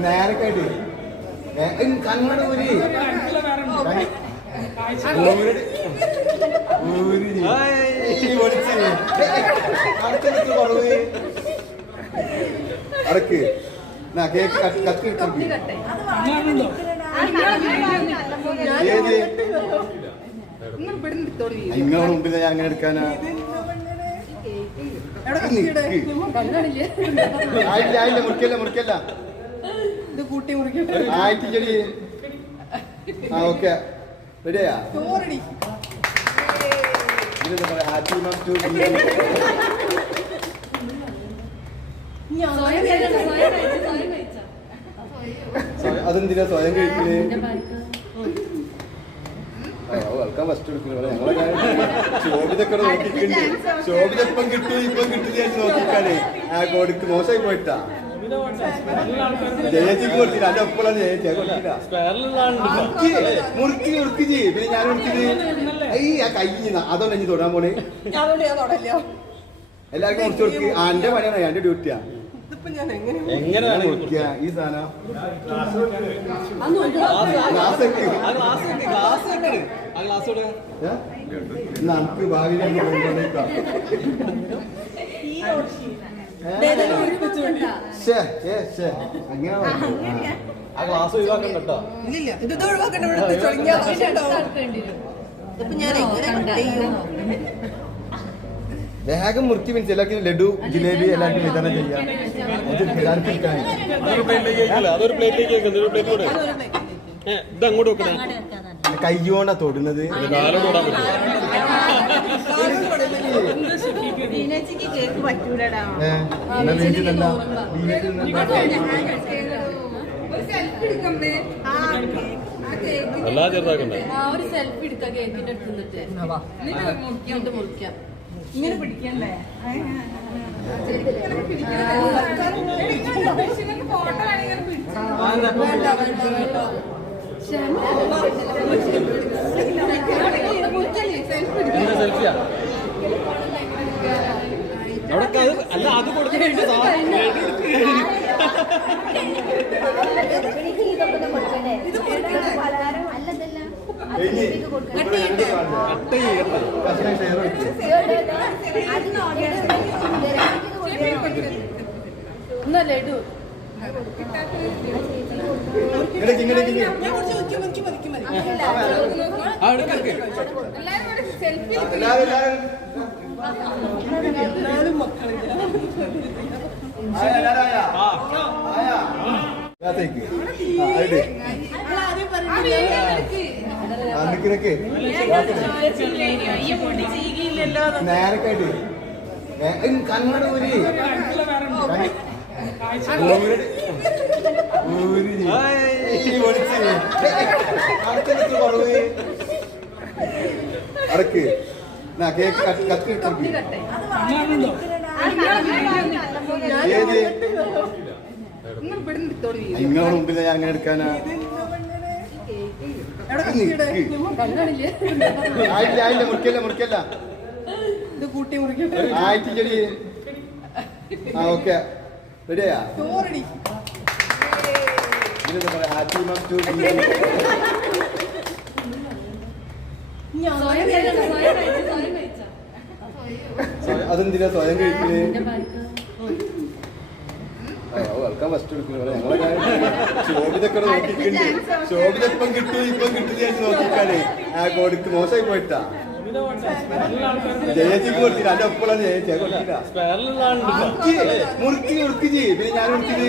നേരക്കായിട്ട് കണ്ണട ഊരി അടക്ക് കേക്ക് കത്തി ഏത് നിങ്ങളുടെ മുമ്പിൽ ഞാൻ അങ്ങനെ എടുക്കാനാ ആയില്ല മുറിക്കല്ല ആയിട്ട് ചെടി ആ ഓക്കെ റെഡിയാ അതെന്തിനാ സ്വയം കഴിക്കല് വെൽക്കം ഫസ്റ്റ് എടുക്കുന്നത് ഞങ്ങളെ ശോഭിതൊക്കെ നോക്കിയിട്ടുണ്ട് ശോഭിതപ്പം കിട്ടും ഇപ്പം കിട്ടില്ല നോക്കിക്കാണേ ആ കൊടുക്ക് മോശമായി പോയിട്ടാ ജയച്ചിക്ക് കൊടുത്തില്ല അതിന്റെ ഒപ്പളാണ് ജയിച്ച മുറുക്കി പിന്നെ ഞാൻ മുറുക്കിയത് ആ കൈ അതൊന്നും ഇനി തൊടാൻ പോണേ എല്ലാവർക്കും മുറിച്ച് കൊടുക്ക് എന്റെ പണിയാണ് എന്റെ ഡ്യൂട്ടിയാ എങ്ങനെയാണ് മുറിക്കുക ഈ സാധനം നമുക്ക് ഭാവിയിൽ ആ ഗ്ലാസ് ഒഴിവാക്കണ്ട കേട്ടോ. വേഗം മുറുക്കി മീൻസ് എല്ലാവർക്കും ലഡു ജിലേബി എല്ലാവർക്കും വിതരണം ചെയ്യാം. കയ്യോണ്ടാ തൊടുന്നത്. ഒരു സെൽഫി എടുക്കാം കേക്കിന്റെ അടുത്ത് മുറിക്കാം. ഇങ്ങനെ പിടിക്കണ്ടേ? അല്ല അത് കൊടുത്തിട്ടുണ്ട്. ലഡു നേരക്കായിട്ട് കണ്ണട ഊരി അടക്ക് കേക്ക് കത്തി ഏത് നിങ്ങളുടെ മുമ്പിൽ ഞാൻ അങ്ങനെ എടുക്കാനാ ആയില്ല മുറിക്കല്ല ആയിട്ട് ചെടി ആ ഓക്കെ റെഡിയാ അതെന്തിനാ സ്വയം കഴിക്കല് വെൽക്കം ഫസ്റ്റ് എടുക്കുന്നത് ഞങ്ങളെ ശോഭിതൊക്കെ നോക്കിയിട്ടുണ്ട് ശോഭിതപ്പം കിട്ടും ഇപ്പം കിട്ടില്ല നോക്കിക്കാണേ ആ കൊടുക്ക് മോശമായി പോയിട്ടാ ജയച്ചിക്ക് കൊടുത്തില്ല അതിന്റെ ഒപ്പളാണ് ജയിച്ച മുറുക്കി പിന്നെ ഞാൻ മുറിച്ചത്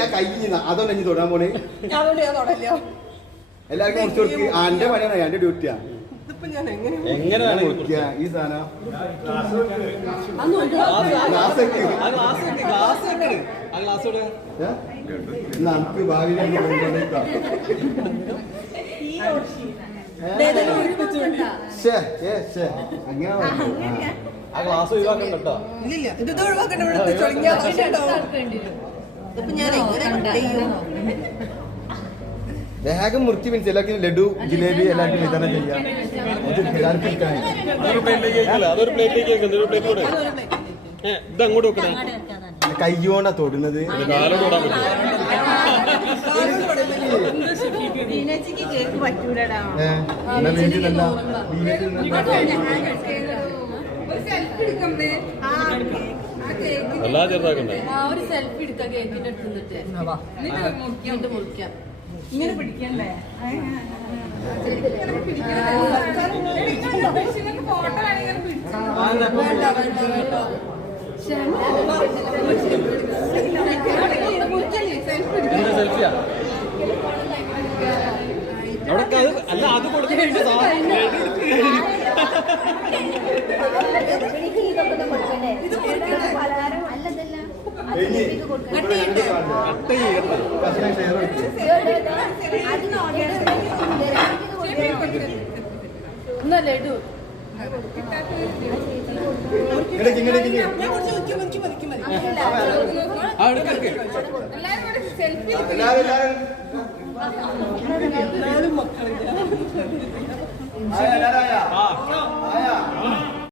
ആ കൈ അതൊന്നും ഇനി തൊടാൻ പോണേ എല്ലാവർക്കും മുറിച്ച് കൊടുക്ക് എന്റെ പണിയാണ് എന്റെ ഡ്യൂട്ടിയാ എങ്ങനെയാണ് മുറിക്കുക ഈ സാധനം ആ ഗ്ലാസ് നമുക്ക് ഭാവിയിൽ അങ്ങനെ ആ ഗ്ലാസ് ഒഴിവാക്കണ്ട കേട്ടോ. ഇല്ലില്ല ഇത് ഒഴിവാക്കണ്ട. ഇവിടുത്തെ ചൊളിഞ്ഞ ഇതിപ്പോ ഞാൻ എങ്ങനെ ചെയ്യും? വേഗം മുറിച്ച് മീൻസ് എല്ലാവർക്കും ലഡു ജിലേബി എല്ലാവർക്കും വിതരണം ചെയ്യാം. എല്ലാവർക്കും എടുക്കാൻ അതൊരു പ്ലേറ്റിലേക്ക് വെക്കില്ല. അതൊരു പ്ലേറ്റിലേക്ക് വെക്കുന്നത്. ഒരു പ്ലേറ്റ് കൂടെ ഇത് അങ്ങോട്ട് വെക്കണേ. കയ്യോണ്ടാ തൊടുന്നത്. കാലോട് ഓടാൻ പറ്റും. ദീനച്ചിക്ക് കേക്ക് പറ്റൂലടാ. എല്ലാ ചെറുതാക്കണ്ടേ. ഒരു സെൽഫി എടുക്കാം കേക്കിന്റെ അടുത്ത് നിന്നിട്ട്. എന്നിട്ട് മുറിക്കാം. ഇങ്ങനെ പിടിക്കണ്ടേ? സെൽഫിയാ അവിടെ അല്ല അത് കൊടുത്തിട്ടുണ്ട്. ലഡു എല്ലാരും